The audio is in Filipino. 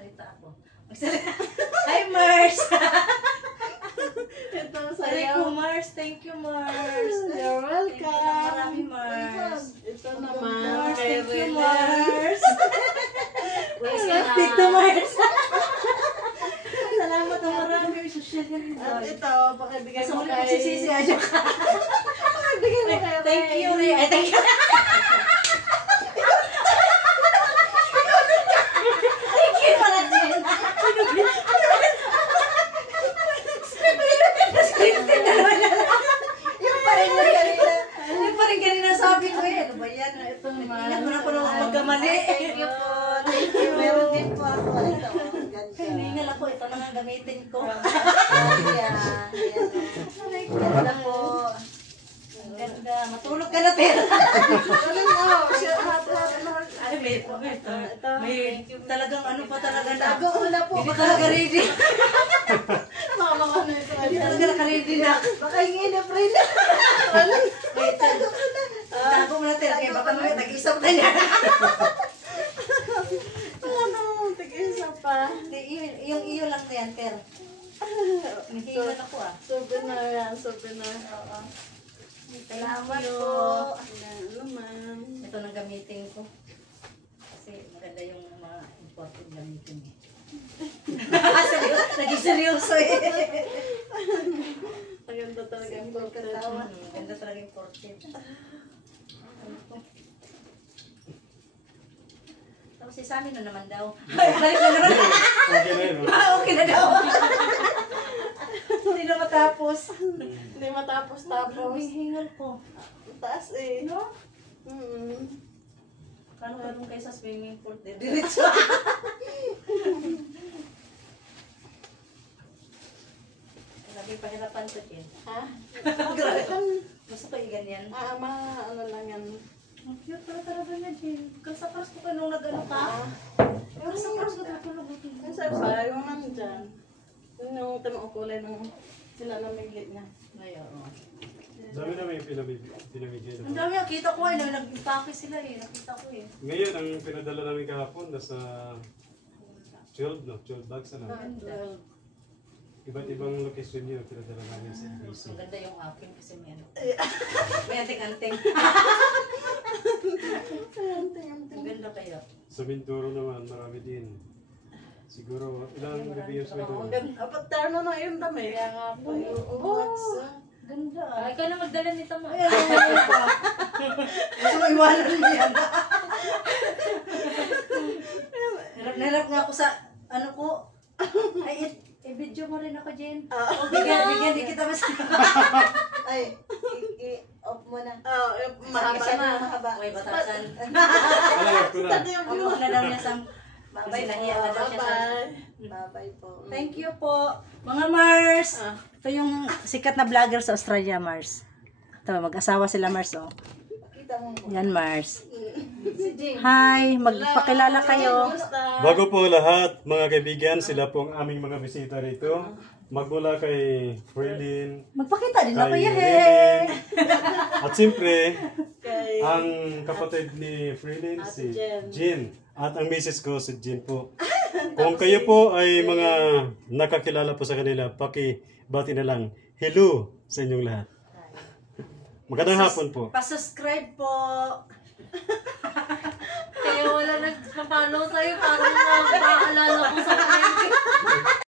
Hi, Mars! Ito, Thank sa'yo. you, Mars. Thank you, Mars. You're welcome. Marami, Mars. Ito naman. Mars, kay thank you, Rene. Mars. Thank you, Mars. Salamat ang marami. Social yan. At ito, pakibigay mo Sorry, kay... magsisisi. Adyo ka. Pakibigay mo kay Thank you, Rene. Ray. Ay, thank you. Thank you, pala, Jen. Scripted na naman. Yung pa rin yung kanina. Yung pa rin kanina sabi ko eh. Ano ba yan? Ito naman. Ingat mo na ko nung magkamali. Thank you po. Thank you. Meron din po ako. Ito, ganda. Hiningal ako. Ito na nga gamitin ko. Ayan. Ganda po. Ang ganda. Matulog ka na, Tera. Galing mo. Ay, may talagang ano pa talaga na. Tago mo na po. Hindi talaga ready. Mama ko na ito. Hindi talaga naka-ready na. Baka hingin na friend. Wait, tago mo na, Tera. Kaya baka mamaya tag-isap na niya. Ano? Tig-isa pa. Yung iyo lang na yan, Tera. Nahingal ako ah. Souvenir yan. Souvenir. Oo. Salamat you. po. Ayan naman. Ito nang gamitin ko. Kasi maganda yung mga important gamitin eh. Naging seryoso eh. Maganda talaga yung portrait. Ganda talaga yung portrait. Tapos si Sammy na naman daw. Ay, balik na naman. Okay na yun. Okay na daw. Hindi na matapos. Hindi matapos-tapos. Hingal ko. Taas eh. No? Kano ka dun kayo sa swimming pool? Diretso. Grabe pahirapan ko din. Ha? Grabe. Gusto ko yung ganyan. Ano lang yan. Ang cute pala talaga niya, Jill. Kasapas ko pa nung nag-ano ka. Kasapas ko natulog ko. Yung sa yung nandyan. Yun yung tamang kulay ng sila namiglit niya. Ngayon, oo. Dami namin yung pinamigay. Ang dami, nakita ko eh. Nag-impake sila eh. Nakita ko eh. Ngayon, ang pinadala namin kahapon, nasa 12, no? 12 bags na. Iba't ibang location yun, pinadala namin sa ABC. Ang ganda yung akin kasi may ano. May anting-anting. Ang ganda kaya. Sa Mindoro naman, marami din. Siguro, ilang gabi yung sa Mindoro? Apat terno na yung dami. Kaya nga po yung Ganda. Ay, ikaw na magdala nito, ma. Gusto mo iwanan mo yan. Hirap nga ako sa, ano ko, ay, i-video mo rin ako, Jen. Bigyan, di kita mas. Ay, i-off mo na. Oo, mahaba na. Mahaba. May batasan. Alam ko na. Ako na daw niya sa, babay, nahiya na daw siya sa. Bye-bye po. Thank you po. Mga Mars. Ito yung sikat na vlogger sa Australia, Mars. Ito, mag-asawa sila, Mars, oh. Kita mo. Yan, Mars. Hi, magpakilala kayo. Bago po lahat, mga kaibigan, sila po ang aming mga bisita rito. Magmula kay Freelin, Magpakita din ako, kay yahe. Rene, at siyempre, Kay... ang kapatid ni Freelin, si Jean. At ang misis ko, si Jean po. Kung kayo po ay mga nakakilala po sa kanila, pakibati na lang, hello sa inyong lahat. Magandang hapon po. Pa-subscribe po. Kaya wala nagpa-follow sa'yo, parang mga